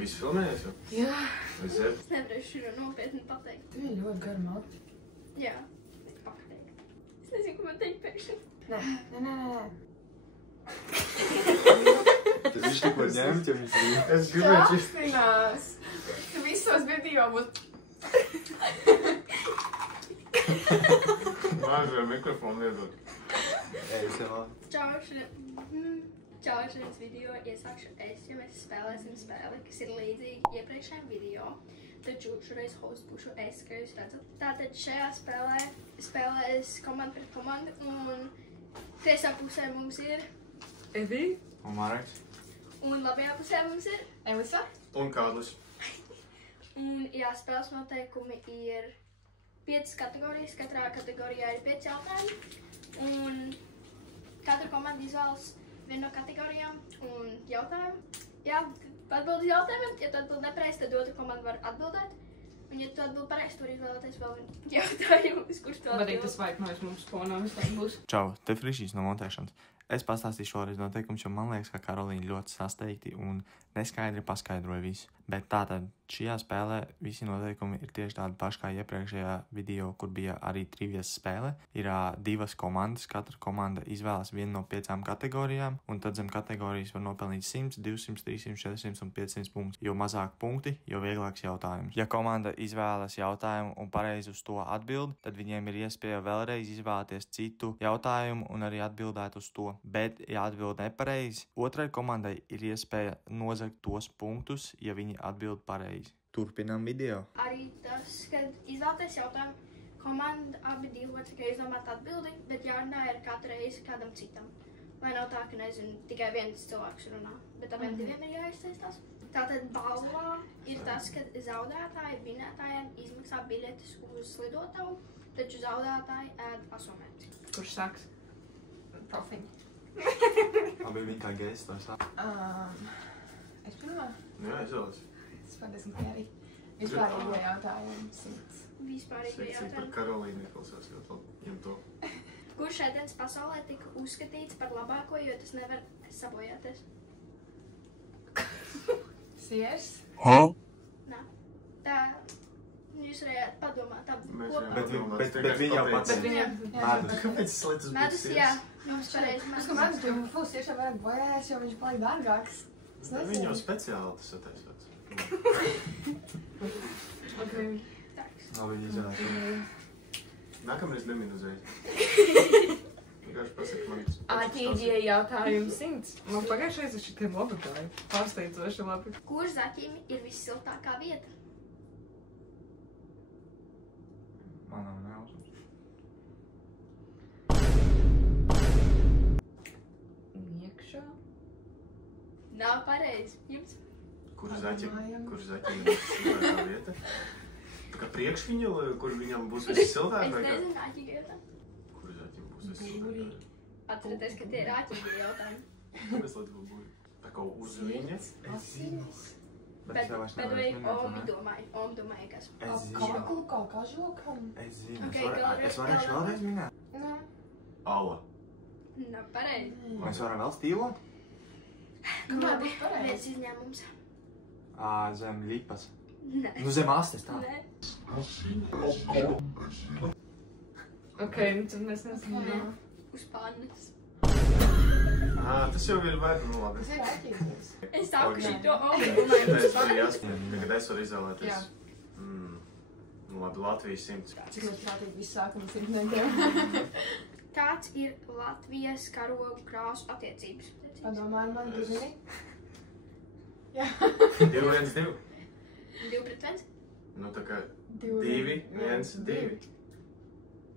Visu filmējies jau? Jā. Vai zēb? Es nevarēšu šo nopietni pateikt. Tu ir ļoti gara mati. Jā, pateikt. Es nezinu, ko man teikt pēkšņi. Nē. Tas viņš tikko ņemt, ja viņš ir. Es Čāstinās! Tu visos video būs... Māžu ar mikrofonu iedot. Ej, es jau labi. Čaušanas video iesākšu es, jo mēs spēlēsim spēli, kas ir līdzīgi iepriekšējiem video. Taču šoreiz host būšu es, kā jūs redzat. Tātad šajā spēlēs komanda pret komandu, un kreisā pusē mums ir Evi? Un Mareks? un labajā pusē mums ir. Elisa? Un Kārlis? Un jā, spēles noteikumi ir 5 kategorijas, katrā kategorijā ir 5 jautājumi. Un katra komanda izvēlas vienu no kategorijām un jautājumu. Jā, atbildi jautājumiem, ja tu atbildi nepareizi, tad otra komanda var atbildēt. Un ja tu atbildi pareizi, tu var izvēlēties vēl vienu jautājumu, uz kurš tu atbildi. Vadīt tas vaiknojums mums fonā vispār būs. Čau, te Frišīs no montēšanas. Es pastāstīšu šoreiz noteikumus, jo man liekas, ka Karolīna ļoti sasteigti un neskaidri paskaidroja visu. Bet tātad šajā spēlē visi noteikumi ir tieši tādi paši kā iepriekšējā video, kur bija arī trivias spēle. Ir 2 komandas, katra komanda izvēlas vienu no 5 kategorijām, un tad zem kategorijas var nopelnīt 100, 200, 300, 400 un 500 punktus. Jo mazāk punkti, jo vieglāks jautājums. Ja komanda izvēlas jautājumu un pareizi uz to atbild, tad viņiem ir iespēja vēlreiz izvēlēties citu jautājumu un arī atbildēt uz to. Bet, ja atbild nepareizi, otrai komandai ir iespēja nozagt tos punktus, ja viņi atbild pareizi. Turpinām video. Arī tas, kad izvēlēties jautājumu, komanda abi divi var tikai izdomāt atbildi, bet jārunā ir katru reizi kādam citam. Lai nav tā, ka, nezinu, tikai viens cilvēks runā, bet abiem diviem ir jāizsaistās. Tātad balvā ir tas, ka zaudētāji vinētājiem izmaksā biļetes uz slidotavu, taču zaudētāji ēd asomēti. Kurš sāks? Profiņi. Abi viņi kā gēs, lai sāk. Es pirmā? Jā, izvēlas. Tas var desmit arī. Vispārīgie jautājumi 100. Vispārīgi Sekcija par jautājumi. Karolīnu izklausās ļoti labi. Ņem to. Kurš ēdiens pasaulē tika uzskatīts par labāko, jo tas nevar sabojāties? Siers? Nā. Tā, jūs varējāt padomāt ap Mēs kopā. varam Bet viņi jau pats- Bet viņam... Kāpēc es lietas būtu Medus, jā. Jums pareizi. Es kā medus, jo būs tiešām vairāk bojājies, jo viņš paliek dārgāks. Es Viņi jau nezinu. speciāli tas attaisnots. Ok. Labi, viņi izvēlās. Nākamreiz neminuzēju. Vienkārši pasaka man. Āķīgie jautājumi 100. Man pagājušais ar šitiem labi gāja. Pārsteidzoši labi. Kurš zaķim ir vissiltākā vieta? Man nav neuzums. Iekšā. Nav pareizi. Jums? Kurš zaķim Domājam. ir siltākā vieta? Tā kā priekš viņa, kur viņam būs vissiltāk? Es nezinu, āķīgi jautājumi. Kurš zaķim būs vissiltāk? Atcerieties, ka tie ir āķīgi jautājumi. Kāpēc lai būtu buļi? Tā kā uz viņa? Es zinu. Bet Bet es jau vairs vai nevaru minēt, Omi ne? domāja? Omi domāja, kas? Es zinu. Kaklu kā kažokam? Es zinu. Ok, Es varēšu vēlreiz minēt. Nē. Ala. Nav pareizi. Mēs varam vēl stīlot? Kamēr būs pareizi? Viens izņēmums. Zem lipas. Nē. Nu, zem astes tā. Nē. Ok, nu tad mēs nezinām. Uz pannas. Tas jau ir vērts, nu labi. Tas ir āķīgais. Es saku Ok. šito Omi domāju. Es arī jāsaka, kad es varu izvēlēties. Jā. Nu labi, Latvijas 100. Cik mēs prātīgi visu sākam 100. Kāds ir Latvijas karogu krāsu attiecības? Padomāju man, tu zini? Jā. 2, 1, 2. 2 pret 1? Nu tā kā 2, 2, 1, 2.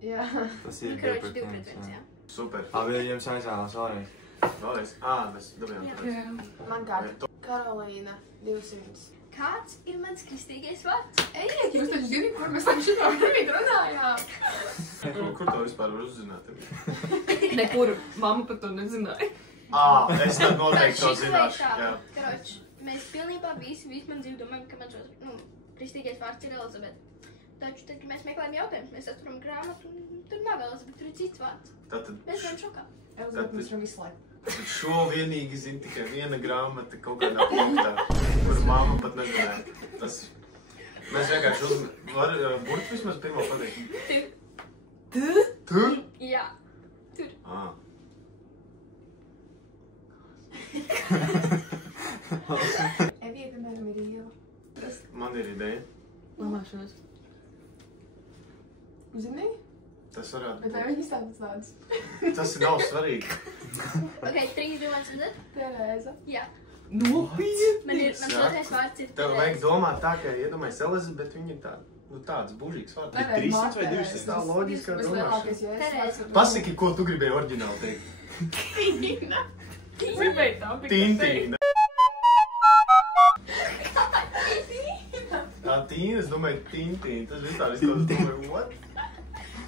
Jā. Tas ir Karoči 2 pret 1, jā. Super. Labi, jums aizvēlas vēlreiz. Vēlreiz. Mēs dabījām Jā. pareizi. Man kāda. Karolīna 200. Kāds ir mans kristīgais vārds? Ejiet, jūs taču zini, kur mēs tam šito rīt runājām. Kur to vispār var uzzināt? Nekur. Mamma par to nezināja. Es tad noteikti to zināšu. Jā. Karoči, mēs pilnībā visi man dzīvi domājam, ka mans kristīgais vārds ir Elizabete. Taču, tad, kad mēs meklējam jautājumus, mēs atveram grāmatu, un tur nav Elizabete, tur ir cits vārds. Tātad Mēs bijām šokā. Elizabete, mēs varam visu laiku. Bet šo vienīgi zina tikai viena grāmata kaut kādā punktā, kur mamma pat nezināja. Tas... Mēs vienkārši var burtu vismaz pirmo pateikt. Tur? Jā. Tur. Evija, piemēram, ir iela. Man ir ideja. Lamāšanos. Zini? Tas varētu Bet vai būt. viņi izstādas tādas? Tas nav svarīgi. Ok, 3, 2, 1, un tad? Terēza. Jā. Nopietni! Man otrais vārds ir Tev vajag domāt tā, ka iedomājas Elizabete, bet viņa ir tā, tāds bužīgs vārds. Nē, 300 vai Terēza. 200? Tā loģiskā Vislielākais domāšana. jēzus. Pasaki, ko tu gribēji oriģināli teikt. Gribēju tā, bet Tintīna. Tā Tīna, es domāju, Tintīna. Tas vispār izklausās, domāju, what?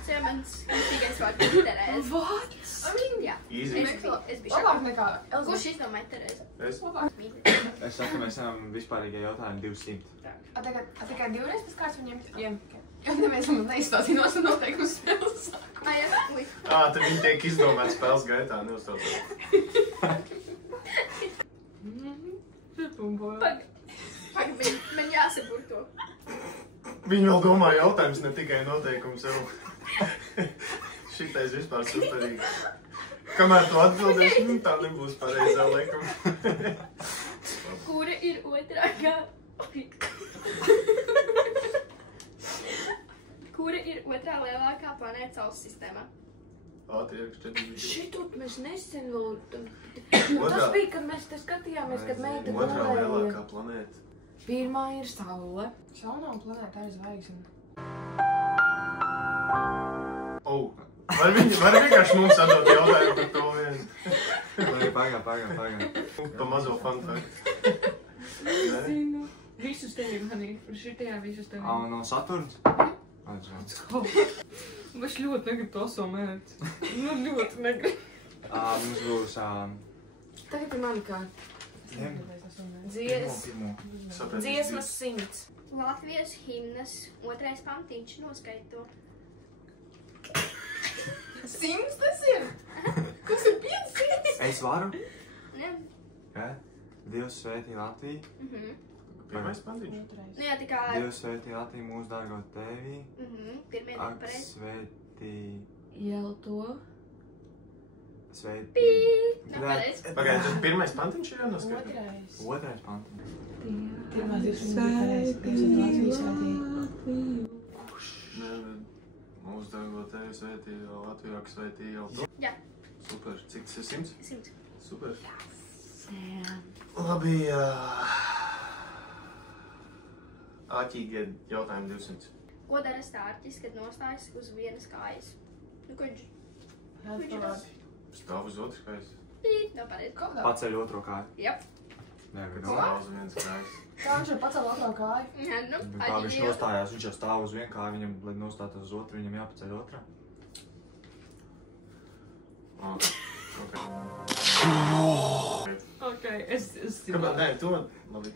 Tas mans īstīgais vārds ir Terēza. What? Jā. Easy. Es biju Labāk šokā. nekā Kurš Elizabete. izdomāja Terēza? Es? Es saku, mēs esam vispārīgie jautājumi 200. Tikai divreiz tas kāds viņiem? Jā. Jā, neviens man neizstāstīnos un noteikums spēles sāku. Jā, ui. Tad viņi tiek izdomāti spēles gaitā, neuzstāvot. Pag, man jāsabur to. Viņi vēl domā jautājums, ne tikai noteikums sev. Šitais vispār superīgi. Kamēr tu atbildēsi, tā nebūs pareizā laikam. Kura ir otrā Kura ir otrā lielākā planēta Saules sistēmā? Tie ir 4. Šitot mēs nesen vēl... Otrā- Tas bija, kad mēs te skatījāmies, kad meita Otrā gulēja. lielākā planēta. Pirmā ir Saule. Sauna un planēta ir zvaigzne. Var vienkārši mums atdot jautājumu par to vienu? Pagā. Pa mazo fun fact. Zinu. Visus tevi, Hanī. Šitajā visus tevi. No Saturns? Es ļoti negribu to somēt. Ļoti negribu. Mums būs... Tagad ir mani kārta. Dziesmas 100. Latvijas himnas otrais pantiņš noskaito. 100 tas ir? Kas ir 500? Es varu? Ne? Jā. Dievs svētī Latviju. Pirmais pantiņš. Nu jā, tā kā... Dievs svētī Latviju mūsu dārgo tēvī. Pirmie ir Ak, pareizi. svētī... Jau to. Svētī... Nav pareizi. Pagaid, tad pirmais pantiņš ir jānoskaita? Otrais. Otrais pantiņš. Pirmās 200 bija pareizi. Latvijas svētī. Nē, mūsu dārgo tevi svētī jau Latviju, ak svētī jau to. Jā. Super. Cik tas ir 100? 100. Super. Labi, āķīgie jautājumi 200. Ko dara stārķis, kad nostājas uz vienas kājas? Nu, ko viņš? Stāv uz otras kājas. Nav pareizi. Paceļ otro kāju. Jep. Nē, kad Stāv uz vienas kājas. Kā viņš jau pacēla otro kāju? Jā, nu, Kā viņš nostājās, viņš jau stāv uz vienu kāju, viņam, lai nostātos uz otru, viņam jāpaceļ otrā. Ok, es Kāpēc? Nē, to labi.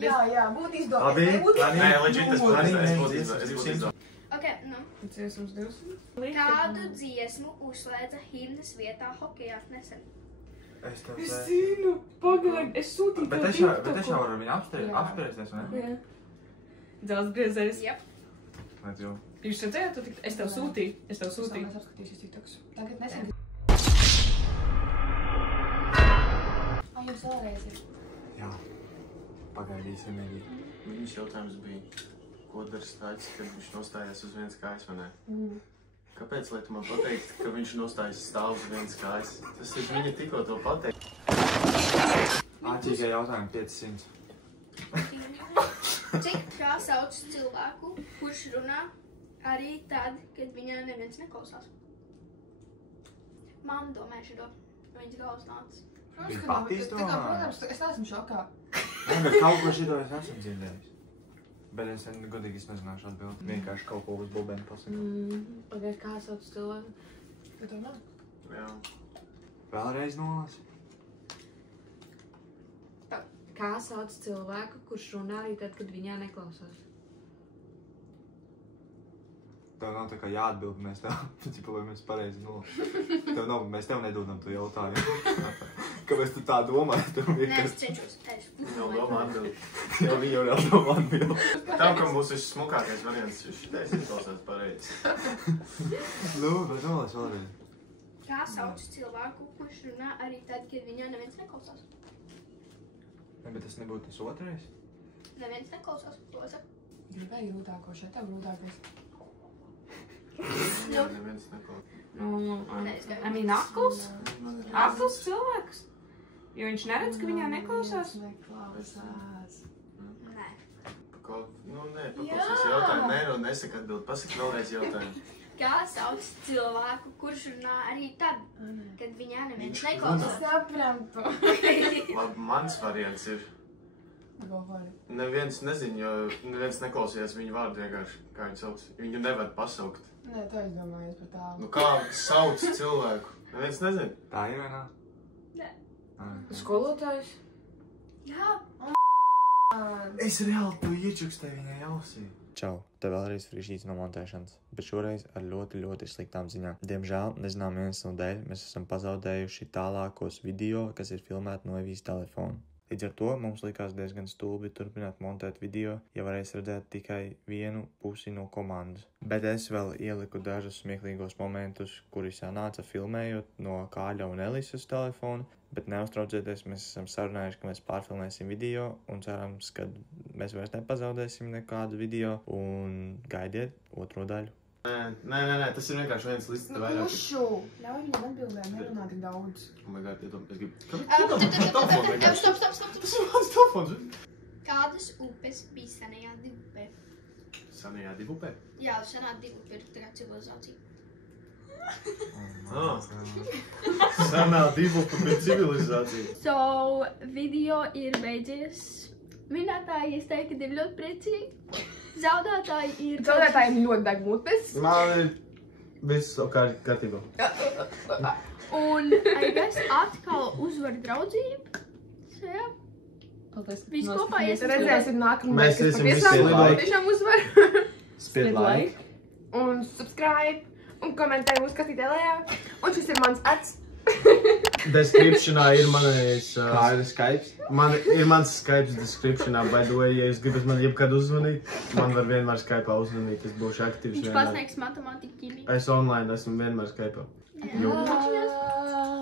Jā, būtu izdomāts. Labi, Nē, legit, es būtu izdomājis. Ok, nu. Dziesmas 200. Kādu dziesmu uzslēdza himnas vietā hokejā nesen? Es tev Es teicu. zinu. Pagaid, es sūtīju Bet es jau varu viņu apspriesties, vai ne? Jā. Dzels griezējs. Jep. Redz jau. Jūs redzējāt, es tev sūtīju. Es tev sūtīju. Es apskatīšu TikToks. Tagad nesen. Jums vēlreiz ir. Jā. Pagaidīs vienīgi. Viņas jautājums bija, ko dara stāķis, kad viņš nostājās uz vienas kājas, vai ne? Kāpēc, lai tu man pateiktu, ka viņš nostājas stāv uz vienas kājas? Tas ir viņa tikko to pateikt. Āķīgie jautājumi 500. Cik kā sauc cilvēku, kurš runā arī tad, kad viņā neviens neklausās? Mamma domāja šito, viņas galvas nāca. Viņa pati izdomāja? Protams, es neesmu šokā. Nē, bet kaut ko šito es esmu dzirdējis. Bet es godīgi nezināšu atbildi. Vienkārši kaut ko uz bubeni pasaka. Pagaid, kā sauc cilvēku? Bet to nav. Jā. Vēlreiz nolasi. Kā sauc cilvēku, kurš runā arī tad, kad viņā neklausās? Tev nav tā kā jāatbild, mēs tev, vai mēs pareizi, tev nav, mēs tev nedodam to jautājumu. Kāpēc tu tā domāji? Nē, es cenšos. Viņa jau domā atbild. Jā, viņa jau domā atbild. Tam, kam būs šis smukākais variants, šitais izklausās pareizi. Bet nolaiž vēlreiz. Kā sauc cilvēku, kurš runā arī tad, kad viņā neviens neklausās? Bet tas nebūtu tas otrais? Neviens neklausās, to saka. Gribēju rūtāko, šeit tev rūtākais. Neviens neklausās. Akls? Akls cilvēks? Jo viņš neredz, ka viņā neklausās? Neklausās. Nē. Paklausās jautājumu. Nē, nesaka atbild. Pasaka vēlreiz jautājumu. Kā sauc cilvēku, kurš runā arī tad, kad viņā neviens Es neklausās? sapratu. Labi, mans variants ir. Neviens nezin, jo neviens neklausījās viņu vārdu vienkārši, kā viņu sauc. Viņu nevar pasaukt. Nē, tu aizdomājies par tālu. Kā sauc cilvēku? Neviens nezin. Tā ir vai nā? Nē. Skolotājs? Jā. Es reāli to iečukstēju viņai ausī. Čau, te vēlreiz frīšīts no montēšanas, bet šoreiz ar ļoti sliktām ziņām. Diemžēl, nezinām iemeslu dēļ, mēs esam pazaudējuši tālākos video, kas ir filmēti no Evijas telefona. Līdz ar to mums likās diezgan stulbi turpināt montēt video, ja varēs redzēt tikai vienu pusi no komandas. Bet es vēl ieliku dažus smieklīgos momentus, kuri sanāca filmējot no Kāļa un Elisas telefona, bet neuztraucieties, mēs esam sarunājuši, ka mēs pārfilmēsim video un cerams, ka mēs vairs nepazaudēsim nekādu video un gaidiet otro daļu. Nē, tas ir vienkārši viens līdz te vairāk. Ušu! Ļauj viņam atbildēt, nerunā tik daudz. Oh my god, es gribu... Stop. Kādas upes bija senajā divupē? Senajā divupē? Jā, senā divupe ir tā kā civilizācija. Senā divupe bija civilizācija. So, video ir beidzies. Minētāji, es teiktu, ka ir ļoti priecīgi. Zaudētāji ir... Zaudētājiem ļoti deg mutes. Man ir viss kārtībā. Un, I guess, atkal uzvar draudzību. So, jā. Paldies. Viss kopā ies. Redzēsim nākamā Mēs kas iesim patiešām visi like. Tiešām uzvar. Spied like. Un subscribe. Un komentē mūsu skatītājā. Un šis ir mans ads. Descriptionā ir manais... Kā ir Skype? Ir mans Skype descriptionā, by the way, ja jūs gribat man jebkad uzzvanīt, man var vienmēr Skype'ā uzzvanīt, es būšu aktīvs Viņš vienmēr. pasniegs matemātiku ķīmiju. Es online esmu vienmēr Skype'ā. Jā.